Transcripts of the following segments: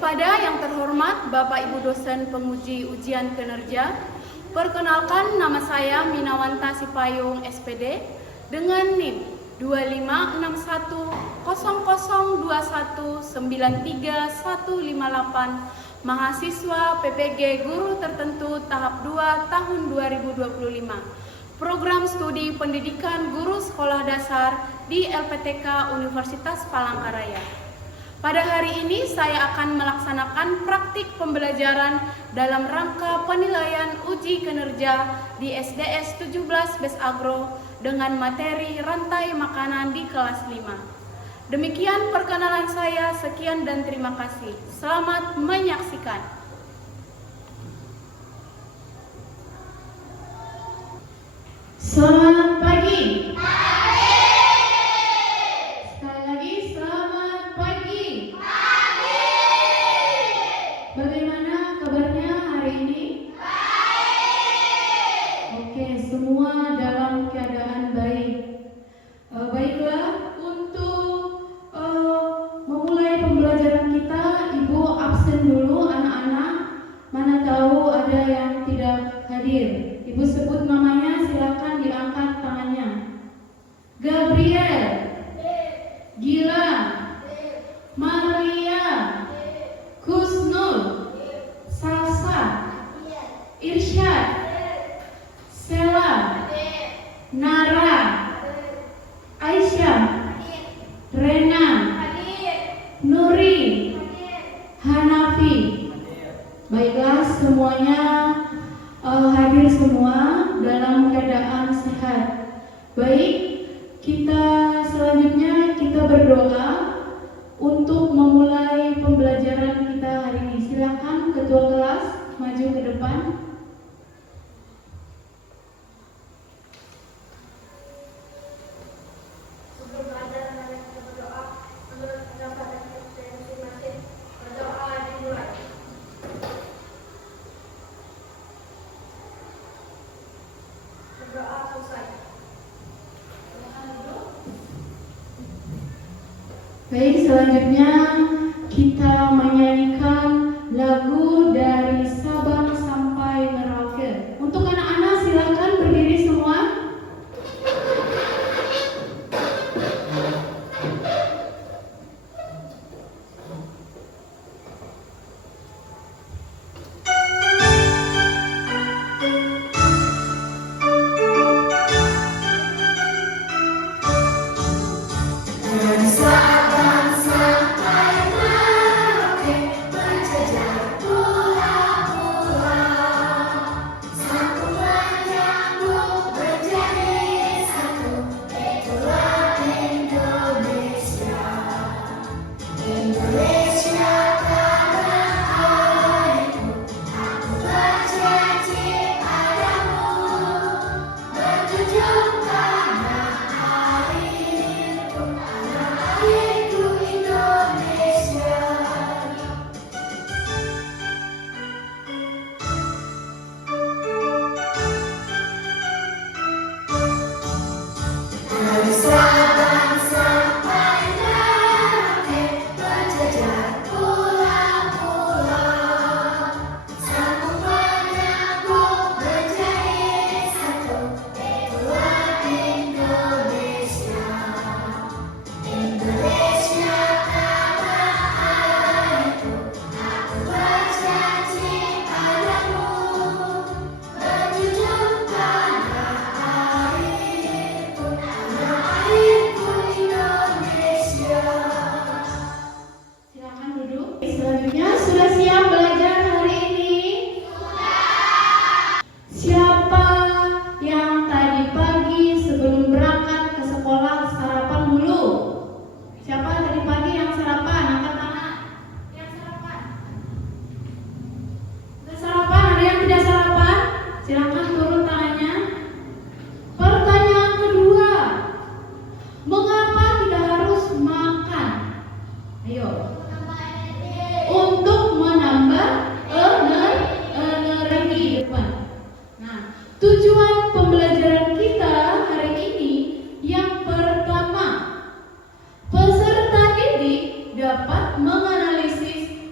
Kepada yang terhormat Bapak Ibu dosen penguji ujian kinerja, perkenalkan nama saya Minawanta Sipayung SPD dengan NIM 25610021935158, mahasiswa PPG Guru Tertentu tahap 2 tahun 2025. Program Studi Pendidikan Guru Sekolah Dasar di LPTK Universitas Palangkaraya. Pada hari ini saya akan melaksanakan praktik pembelajaran dalam rangka penilaian uji kinerja di SDS 17 Bes Agro dengan materi rantai makanan di kelas 5. Demikian perkenalan saya, sekian dan terima kasih. Selamat menyaksikan. Selamat pagi. Bagaimana kabarnya hari ini? Baik. Oke, semua dalam keadaan baik. Baiklah, untuk memulai pembelajaran kita, Ibu absen dulu anak-anak. Mana tahu ada yang tidak hadir. Ibu sebut namanya, silakan diangkat tangannya. Gabriel, Gilang, Maria, Kusnul, Salsa, Irsyad, Sela, Nara, Aisyah, Rena, Nuri, Hanafi. Baiklah, semuanya hadir semua dalam keadaan sehat. Baik, selanjutnya kita berdoa untuk memulai pembelajaran kita hari ini. Silakan ketua kelas maju ke depan. Sebelum pelajaran mari kita berdoa menurut pendapatan kita masing-masing. Berdoa dimulai. Berdoa selesai. Baik, selanjutnya kita menyanyikan lagu dari Sabang sampai Merauke. Untuk anak-anak silakan berdiri semua. Sabang sampai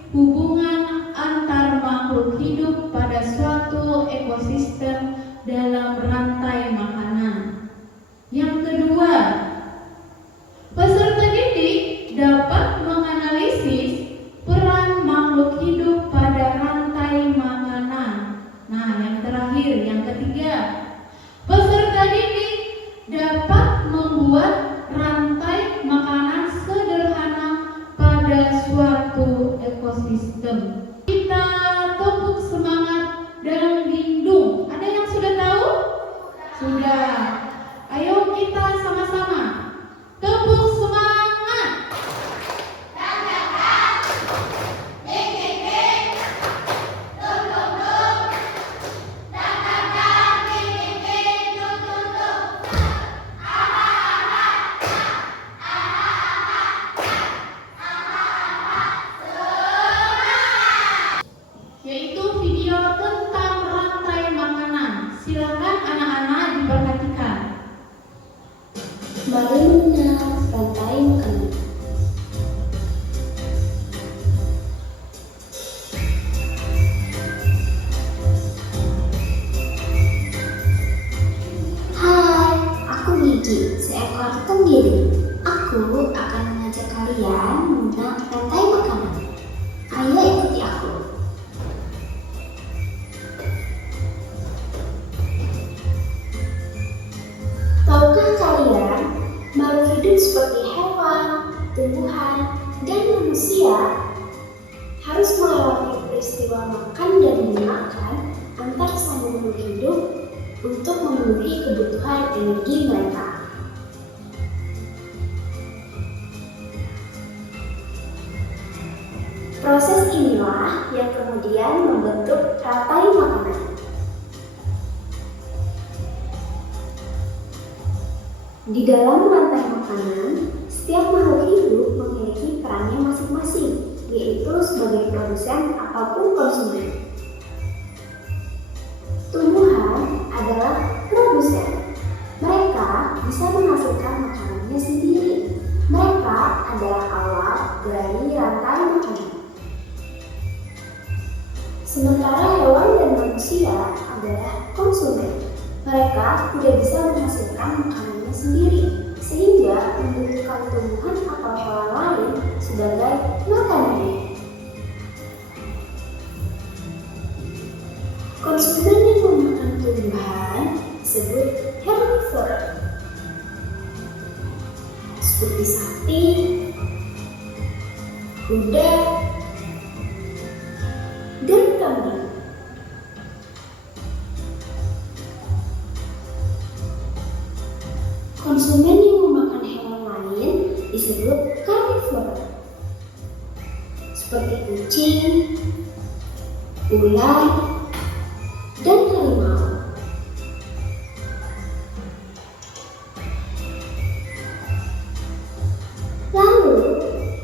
hubungan antar makhluk hidup pada suatu ekosistem dalam rantai makanan. Yang kedua, peserta didik dapat menganalisis peran makhluk hidup pada rantai makanan. Nah, yang terakhir, yang ketiga, peserta didik dapat membuat rantai makanan sederhana pada suatu ekosistem. Kita tepuk semangat dan lindung. Ada yang sudah tahu? Sudah. Ayo kita sama-sama tepuk semangat. Yaitu video tentang rantai makanan. Silakan anak-anak diperhatikan. Mari mengenal rantai makanan. Hai, aku Gigi, seekor tenggiri. Aku akan mengajak kalian mengenal rantai makanan. Ayo ikuti aku. Tahukah kalian, makhluk hidup seperti hewan, tumbuhan, dan manusia harus melewati peristiwa makan dan memakan antar sama makhluk hidup untuk memenuhi kebutuhan energi mereka. Proses inilah yang kemudian membentuk rantai makanan. Di dalam rantai makanan, setiap makhluk hidup memiliki perannya masing-masing, yaitu sebagai produsen ataupun konsumen. Tumbuhan adalah produsen. Mereka bisa menghasilkan makanannya sendiri. Mereka adalah awal dari rantai makanan. Sementara hewan dan manusia adalah konsumen. Mereka tidak bisa menghasilkan makanannya sendiri, sehingga membutuhkan tumbuhan atau hewan lain sebagai makanannya. Konsumen yang memakan tumbuhan disebut herbivore, seperti sapi, kuda, dan kambing. Konsumen yang memakan hewan lain disebut karnivora, seperti kucing, ular, dan harimau. Lalu,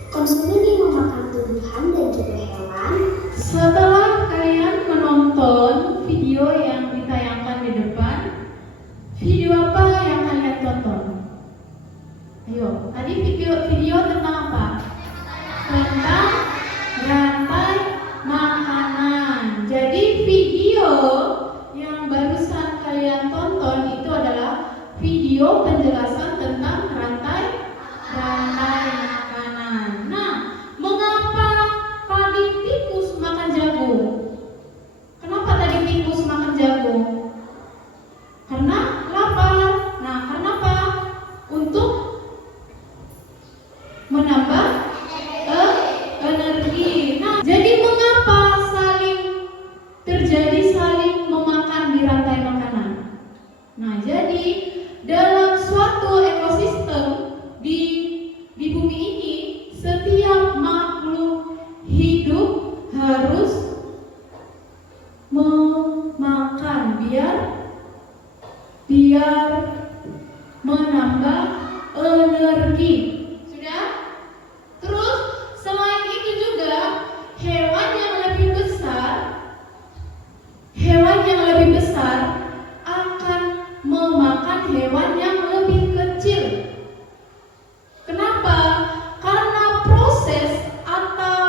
konsumen yang memakan tumbuhan dan juga hewan. Setelah kalian menonton video yang ditayangkan di depan, video apa yang kalian tonton? Ayo, tadi video tentang apa? Tentang rantai makanan. Jadi video yang barusan kalian tonton itu adalah video penjelasan tentang rantai makanan. Nah, mengapa tadi tikus makan jagung? Kenapa tadi tikus makan jagung? Karena lapar. Nah, kenapa? Untuk menambah energi. Nah, jadi mengapa terjadi saling memakan di rantai makanan? Nah, jadi dalam suatu ekosistem di bumi ini, setiap makhluk hidup harus memakan biar menambah energi. Sudah? Terus selain itu juga hewan yang lebih besar akan memakan hewan yang lebih kecil. Kenapa? Karena proses atau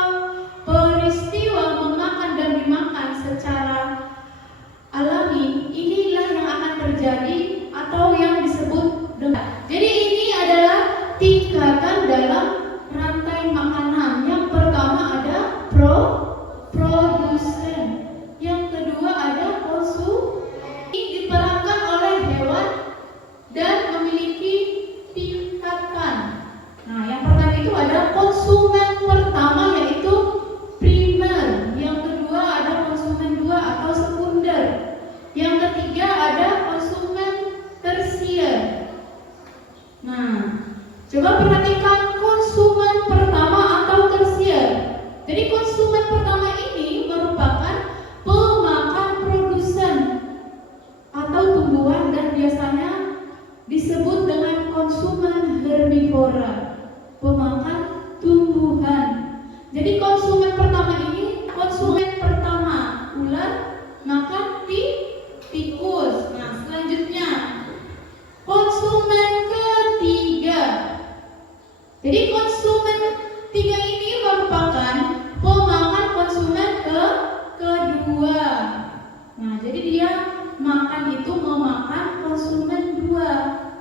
Jadi dia makan itu memakan konsumen 2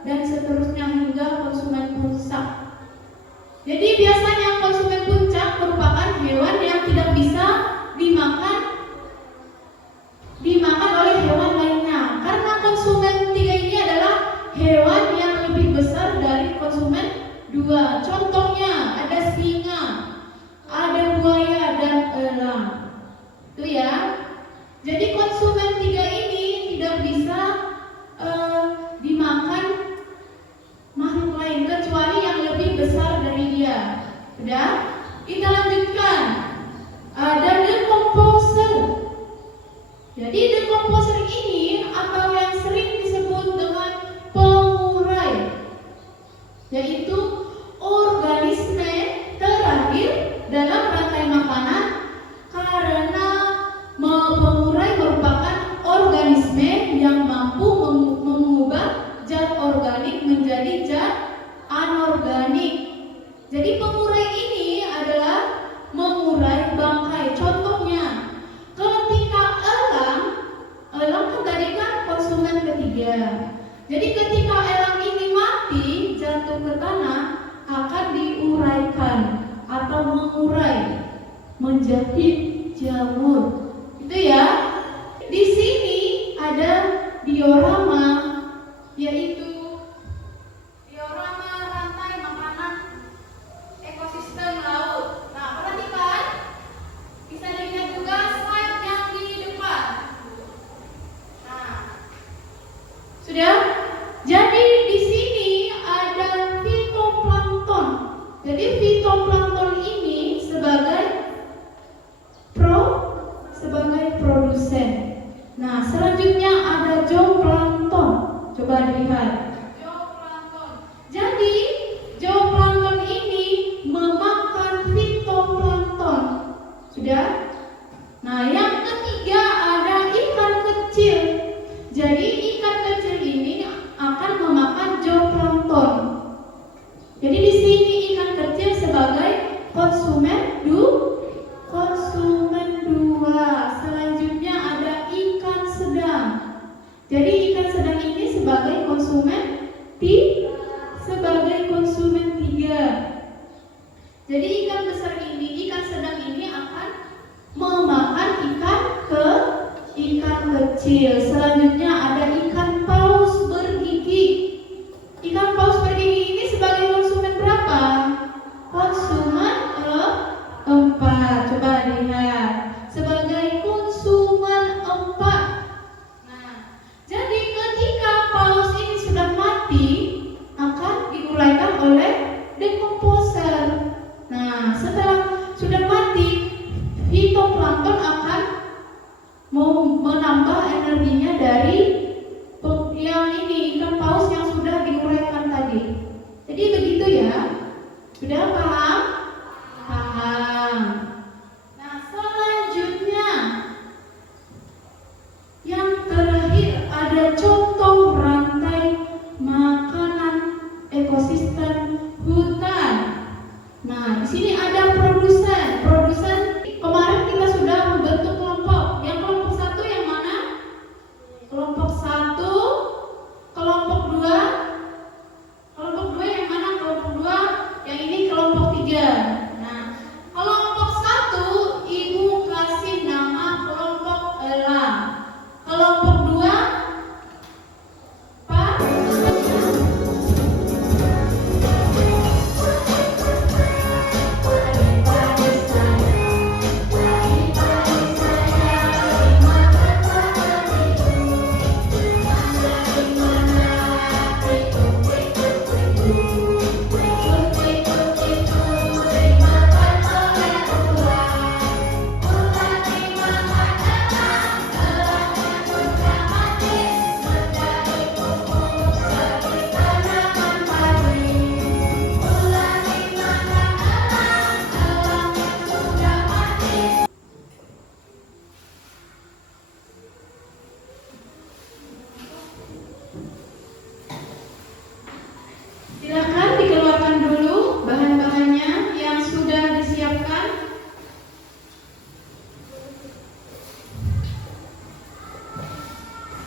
dan seterusnya hingga konsumen puncak. Jadi biasanya konsumen puncak merupakan hewan yang tidak bisa dimakan oleh hewan lainnya. Karena konsumen 3 ini adalah hewan yang lebih besar dari konsumen 2. Contohnya ada singa, ada buaya dan elang. Itu ya. Jadi konsumen 3 ini tidak bisa dimakan makhluk lain kecuali yang lebih besar dari dia. Sudah? Kita lanjutkan. Ada decomposer. Jadi decomposer ini atau yang sering disebut dengan pengurai, yaitu organisme terakhir dalam rantai makanan, karena pengurai merupakan organisme yang mampu mengubah zat organik menjadi zat anorganik. Jadi pengurai ini adalah mengurai bangkai. Contohnya, ketika elang kan tadi kan konsumen ketiga. Jadi ketika elang ini mati jatuh ke tanah akan diuraikan atau mengurai menjadi jamur. Itu ya. Di sini ada diorama, yaitu diorama rantai makanan ekosistem laut. Nah, perhatikan, bisa dilihat juga slide yang di depan. Nah, sudah. Jadi di sini ada fitoplankton. Jadi fitoplankton ini sebagai produsen. Nah, selanjutnya ada zooplankton. Coba dilihat. Zooplankton. Jadi, zooplankton ini memakan fitoplankton. Sudah? Nah, yang ketiga ada ikan kecil. Jadi, ikan kecil ini akan memakan zooplankton. Jadi di sini ikan kecil sebagai konsumen 2. Selanjutnya ada ikan sedang. Jadi ikan sedang ini sebagai konsumen 3. Jadi ikan besar ini, ikan sedang ini akan memakan ikan kecil. Selanjutnya ada ikan paus bergigi. Ikan paus bergigi ini sebagai konsumen berapa? Konsumen 4. Coba lihat. Sebagai konsumen 4. Nah, jadi ketika paus ini sudah mati akan diuraikan oleh decomposer. Nah, setelah sudah mati, fitoplankton akan menambah energinya dari yang ini, ikan paus yang sudah diuraikan tadi. Jadi begitu ya. Sudah paham? Paham. Nah, selanjutnya yang terakhir ada contoh rantai makanan ekosistem hutan. Nah, di sini ada produsen. Kemarin kita sudah membentuk kelompok. Yang kelompok 1 yang mana? Kelompok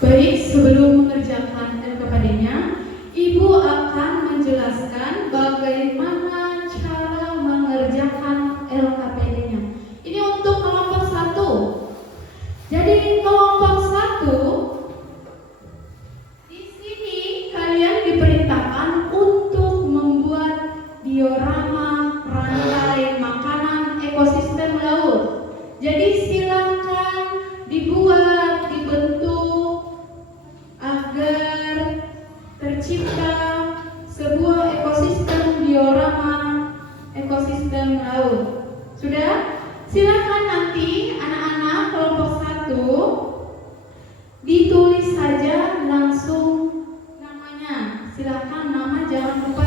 Baik, sebelum mengerjakan LKPD-nya, Ibu akan menjelaskan bagaimana cara mengerjakan LKPD-nya. Ini untuk kelompok 1. Jadi kelompok 1, di sini kalian diperintahkan untuk membuat diorama rantai makanan ekosistem laut. Jadi silakan dibuat, dibentuk agar tercipta sebuah ekosistem diorama ekosistem laut. Sudah? Silakan nanti anak-anak kelompok 1 ditulis saja langsung namanya. Silakan nama jangan lupa.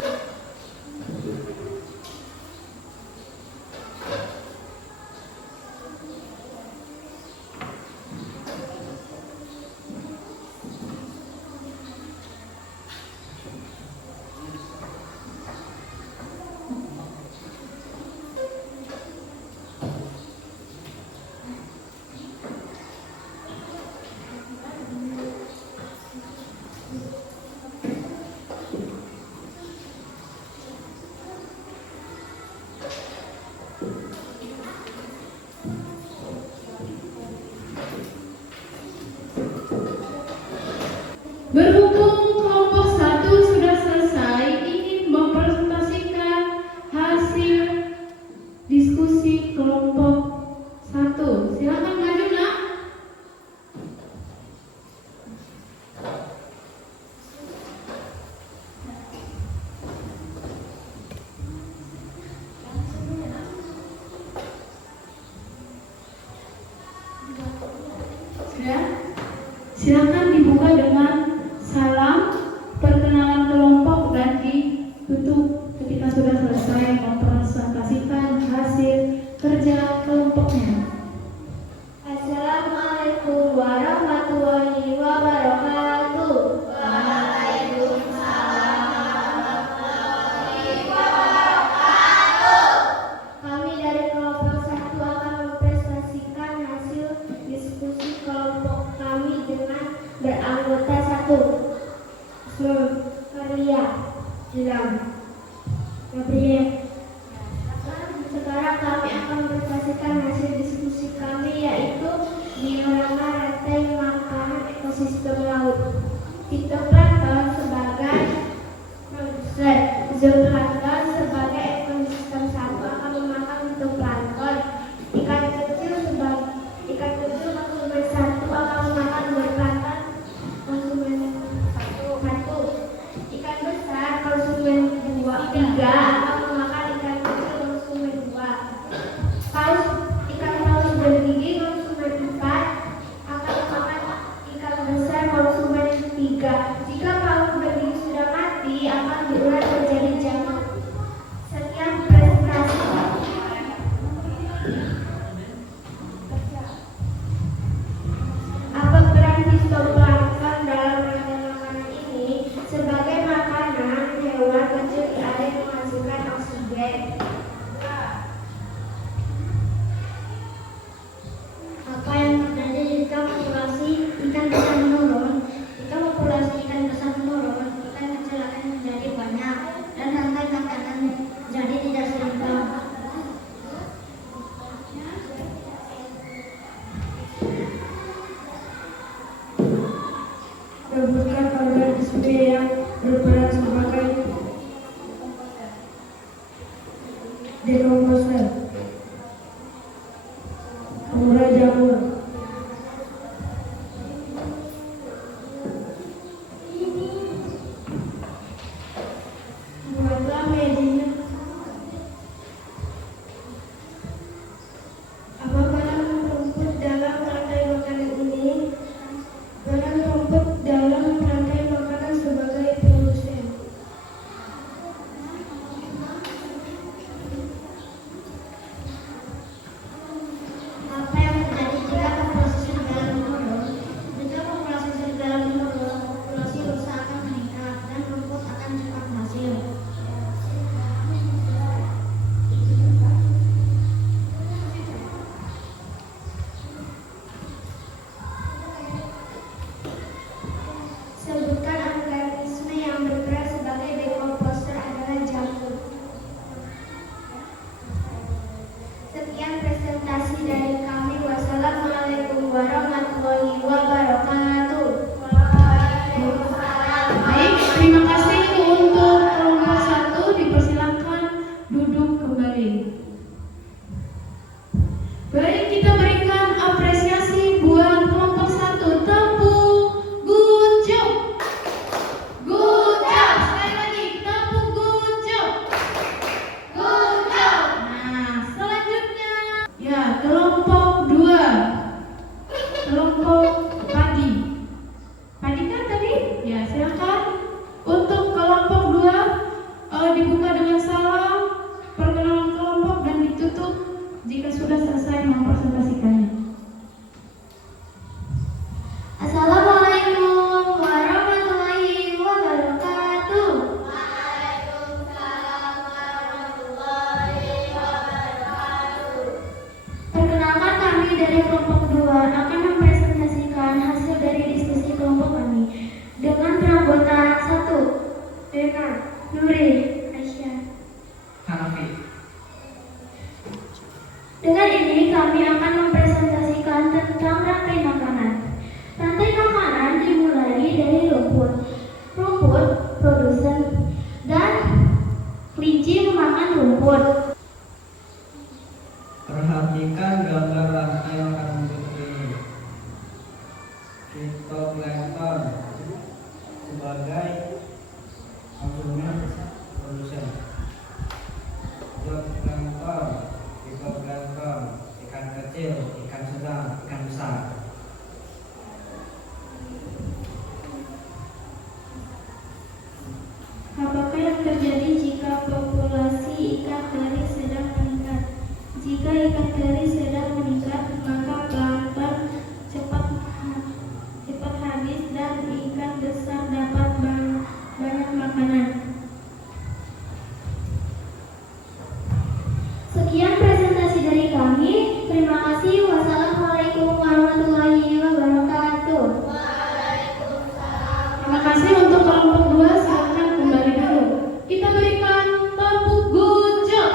Berhubung kelompok 1 sudah selesai, ingin mempresentasikan hasil diskusi kelompok 1. Silakan maju, Nak. Sudah? Silakan dibuka dengan salam, perkenalan kelompok, dan ditutup ketika sudah selesai mempresentasikan hasil kerja kelompoknya. Assalamualaikum warahmatullahi wabarakatuh. Kami dari kelompok 1 akan mempresentasikan hasil diskusi kelompok kami dengan beranggota 1. Karya Ilham Gabriel. Sekarang kami akan mempresentasikan hasil diskusi kami, yaitu diorama rantai makanan ekosistem laut. Fitoplankton sebagai produsen, zooplankton sebagai ekosistem 1 akan memakan fitoplankton. Ikan kecil konsumen 1 akan memakan zooplankton konsumen 1. Ikan besar konsumen 3 akan memakan ikan kecil konsumen 2. Ikan paus bergigi konsumen 4 akan memakan ikan besar konsumen 3. Jika paus bergigi sudah mati, akan diurai menjadi jamur. Sekian presentasi. Apa peran fitoplankton dalam rantai makanan ini? Sebagai makanan, hewan kecil di air menghasilkan oksigen. Apa yang terjadi jika populasi ikan besar menurun? Jika populasi ikan besar menurun, ikan kecil akan menjadi banyak dan rantai makanan jadi tidak seimbang. Rebutkan organisme yang berperan sebagai dekomposer, pengurai jamur. Buatlah medianya. Apa peran rumput dalam rantai makanan ini? Peran rumput dalam rantai makanan sebagai produsen. Apa yang terjadi selesai mempresentasikannya. Assalamualaikum warahmatullahi wabarakatuh. Perkenalkan, kami dari kelompok 2 akan mempresentasikan hasil dari diskusi kelompok kami dengan peranggota 1, Rena, Nuri, Aisyah, Hanafi. Dengan ini kami akan mempresentasikan tentang rantai makanan. Rantai makanan dimulai dari rumput, produsen, dan kelinci memakan rumput. Perhatikan gambar rantai makanan berikut ini. Fitoplankton sebagai konsumen produsen. Zooplankton, fitoplankton, ikan kecil, ikan sedang, ikan besar. Apakah yang terjadi jika populasi ikan teri sedang meningkat? Jika ikan teri sedang meningkat, maka plankton cepat habis dan ikan besar dapat banyak makanan. Sekian presentasi dari kami. Terima kasih. Wassalamualaikum warahmatullahi wabarakatuh. Terima kasih untuk kelompok 2, silakan kembali dulu. Kita berikan tepuk gojok.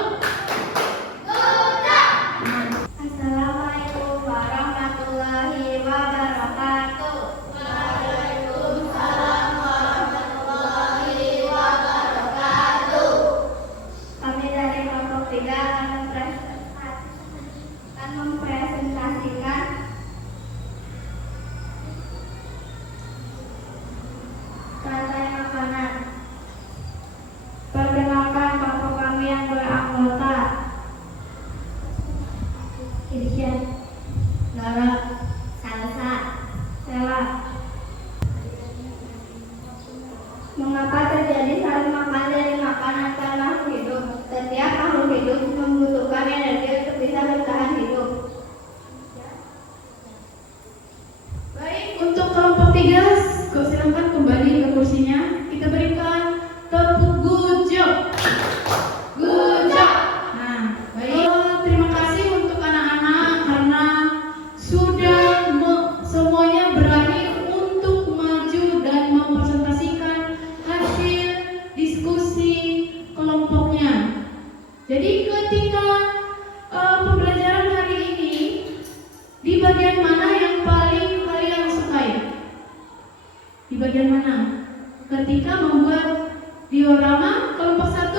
Assalamualaikum warahmatullahi wabarakatuh. Kami dari kelompok 3 akan mempresentasikan rantai makanan. Perkenalkan kelompok kami yang beranggota Irsyad, Nara, Salsa, Sela. Mengapa terjadi saling makan dari makanan antar makhluk hidup? Setiap makhluk hidup membutuhkan energi untuk bisa bertahan hidup. Baik, untuk kelompok 3, silakan kembali ke kursinya. Kita berikan tepuk gojok. Gojok. Nah, baik. Terima kasih untuk anak-anak karena sudah semuanya berani untuk maju dan mempresentasikan hasil diskusi kelompoknya. Jadi ketika pembelajaran hari ini, di bagian mana yang paling kalian sukai? Di bagian mana? Ketika membuat diorama, kelompok 1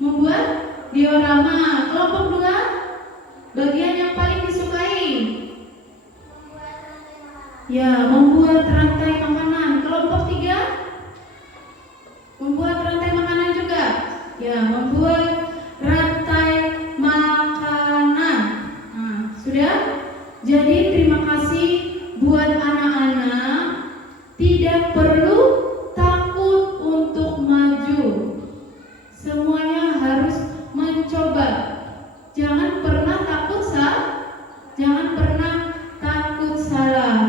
membuat diorama, kelompok 2 bagian yang paling disukai. Ya, membuat rantai makanan. Kelompok 3 membuat rantai makanan juga. Ya, membuat rantai makanan. Nah, sudah? Jadi terima kasih buat anak-anak. Tidak perlu takut untuk maju. Semuanya harus mencoba. Jangan pernah takut salah.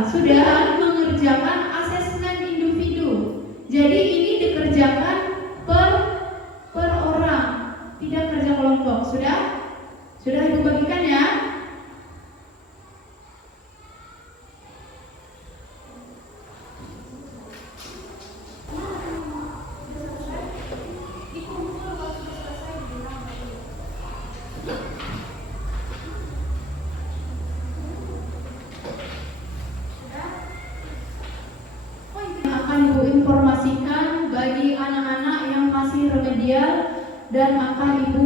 Sudah mengerjakan asesmen individu. Jadi ini dikerjakan per orang, tidak kerja kelompok. Sudah Ibu bagikan ya. Akan Ibu informasikan bagi anak-anak yang masih remedial dan akan Ibu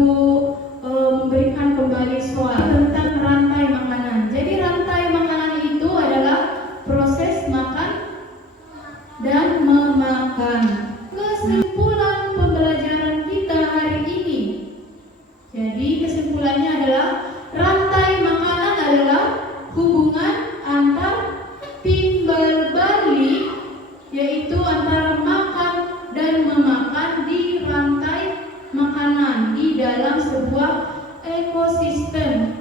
memberikan kembali soal tentang rantai makanan. Jadi rantai makanan itu adalah proses makan dan memakan. Kesimpulan pembelajaran kita hari ini. Jadi kesimpulannya adalah rantai makanan adalah hubungan antar timbal balik, yaitu antara makan dan memakan di rantai makanan di dalam sebuah ekosistem.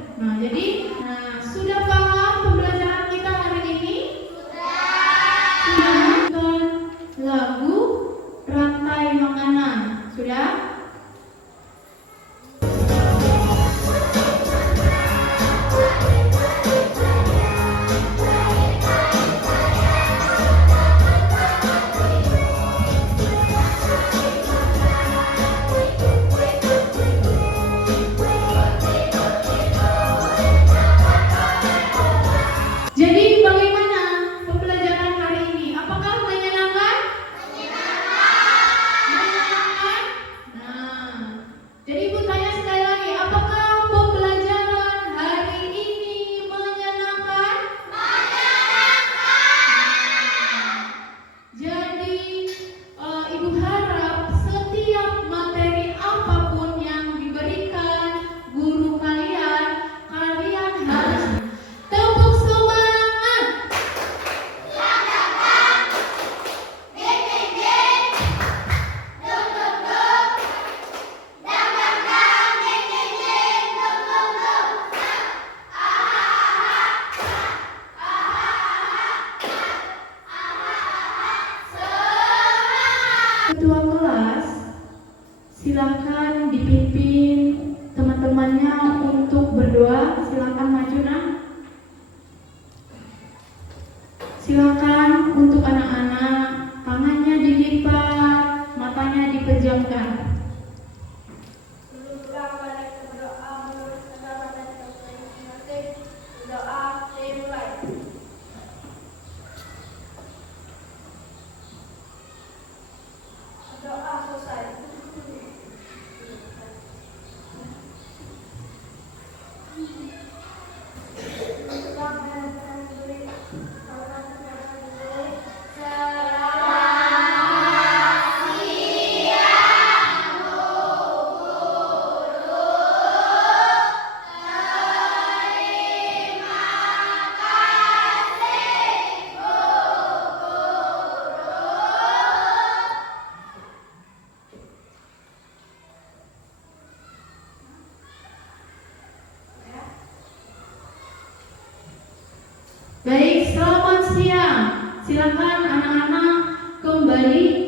Silakan untuk anak-anak, tangannya dilipat, matanya dipejamkan. Baik, selamat siang. Silakan anak-anak kembali